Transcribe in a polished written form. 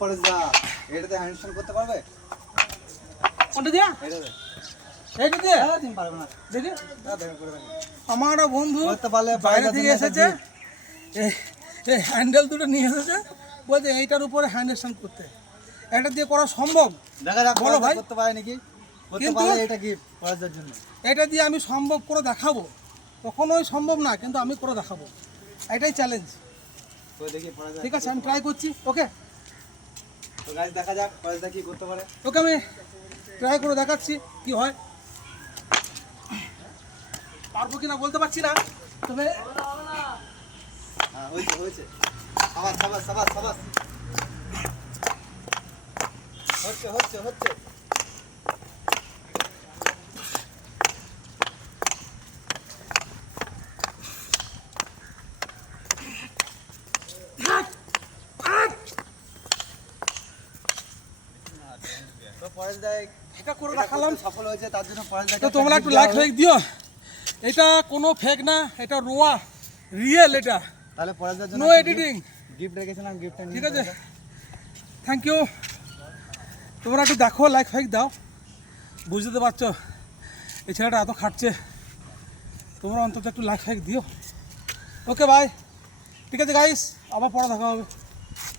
পরেশদা, এটাতে হ্যান্ডস্ট্যান্ড করতে পারবে? কোনটা দিয়া? এটাতে? এইটা দিয়ে? হ্যাঁ, তুমি পারবে না। দেখি হ্যাঁ, দেখো করে দেখো। আমার একটা বন্ধু করতে পারলে বাইরে পরেশদার থেকে জন্য এসেছে, এই হ্যান্ডেল দুটো নিয়ে এসেছে, বলছে এইটার উপরে হ্যান্ডস্ট্যান্ড করতে। এটা দিয়ে করা সম্ভব? দেখা যাক বলো ভাই। করতে পারে নাকি। করতে কিন্তু- পারলে এটা গিফট পরেশদার জন্য। এটা দিয়ে আমি সম্ভব করে দেখাবো। কখনোই সম্ভব না, কিন্তু আমি করে দেখাবো। এটাই চ্যালেঞ্জ। তো দেখি পরেশদা। ঠিক আছে, আমি ট্রাই করছি। ওকে তো গাইস দেখা যাক পরেশদা কি করতে পারে। ওকে, আমি ট্রাই করে দেখাচ্ছি কি হয়। পারবো কিনা বলতে পারছি না, তবে হ্যাঁ, হয়েছে হয়েছে। সাবাস সাবাস সাবাস সাবাস। হচ্ছে হচ্ছে হচ্ছে। তো পরেশদা এটা করে দেখালাম। সফল হয়েছে, তার জন্য পরেশদা। তো তোমরা একটু লাইক লাইক দিও। এটা কোনো ফেক না, এটা রোয়া রিয়েল। এটা তাহলে পরেশদার জন্য নো এডিটিং। গিফট রেখেছিলাম, গিফটটা নিয়ে ঠিক আছে, থ্যাংক ইউ। তোমরা একটু দেখো, লাইক ফাইক দাও। বুঝতে তো পারছো এই ছেলেটা এত খাটছে, তোমরা অন্তত একটু লাইক ফাইক দিও। ওকে ভাই, ঠিক আছে গাইস, আবার পরে দেখা হবে।